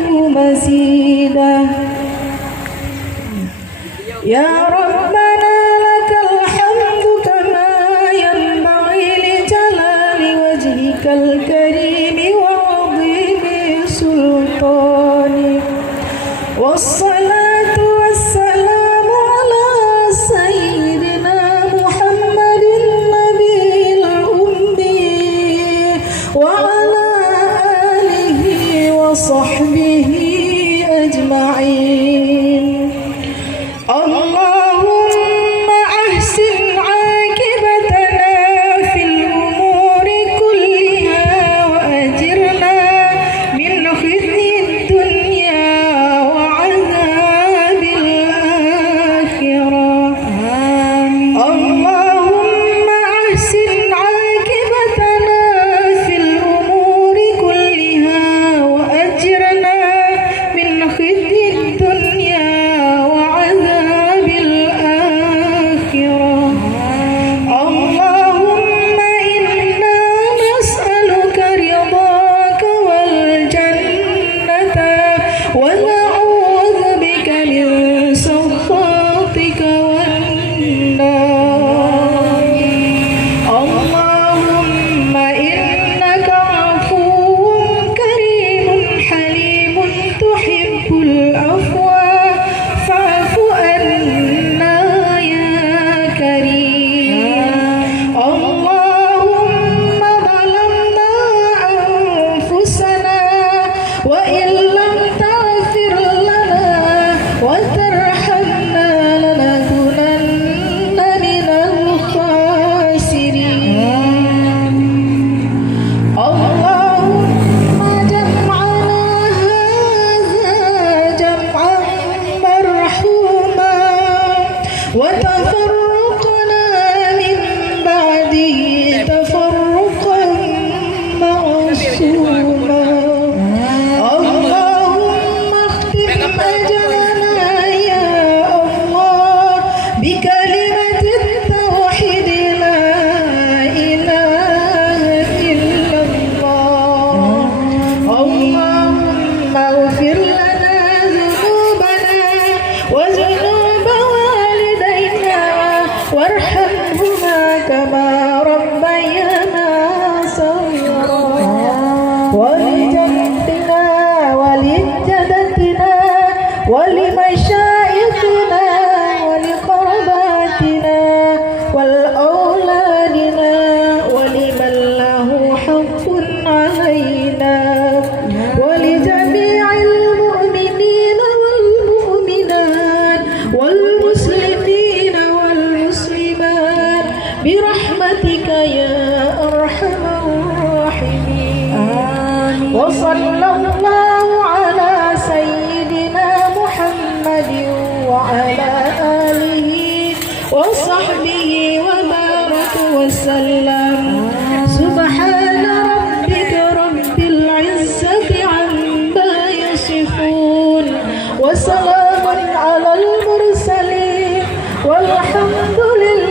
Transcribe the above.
نستطيع مزيدا يا ربنا لك الحمد كما ينبغي لجلال وجهك الكريم وعظيم سلطانك والصلاة والسلام على سيدنا محمد النبي الأمي وعلى آله وصحبه أجمعين اللهم أحسن عاقبتنا في الأمور كلها وأجرنا من خزي الدنيا وعذاب الآخرة اللهم أحسن عاقبتنا في الأمور كلها وأجرنا من خزي الدنيا وعذاب الآخرة اللهم إنا نسألك رضاك والجنة ونعوذ بك من سخطك والنار اللهم إنك عفو كريم حليم تحب العفو فاعف عنا يا كريم اللهم ظلمنا أنفسنا وإن لم تغفر لنا وترحمنا لنكونن من الخاسرين اللهم جمعنا هذا جمعا مرحوما وتفرقنا من بعده تفرقا معصوما اللهم اختم أجلنا يا الله بكلمة التوحيد لا إله إلا الله اللهم اغفر لنا ذنوبنا وذنوب والدينا وارحمهما كما ربيانا صغيرا ولجدنا ولجدتنا ولمشايخنا ولقرباتنا ولأولادنا ولمن له حق علينا ولجميع المؤمنين والمؤمنات والمسلمين والمسلمات برحمتك يا أرحم الراحمين وصلى الله على سيدنا محمد وعلى آله وصحبه وبارك وسلم سبحان ربك رب العزة عما يصفون وسلام على المرسلين والحمد لله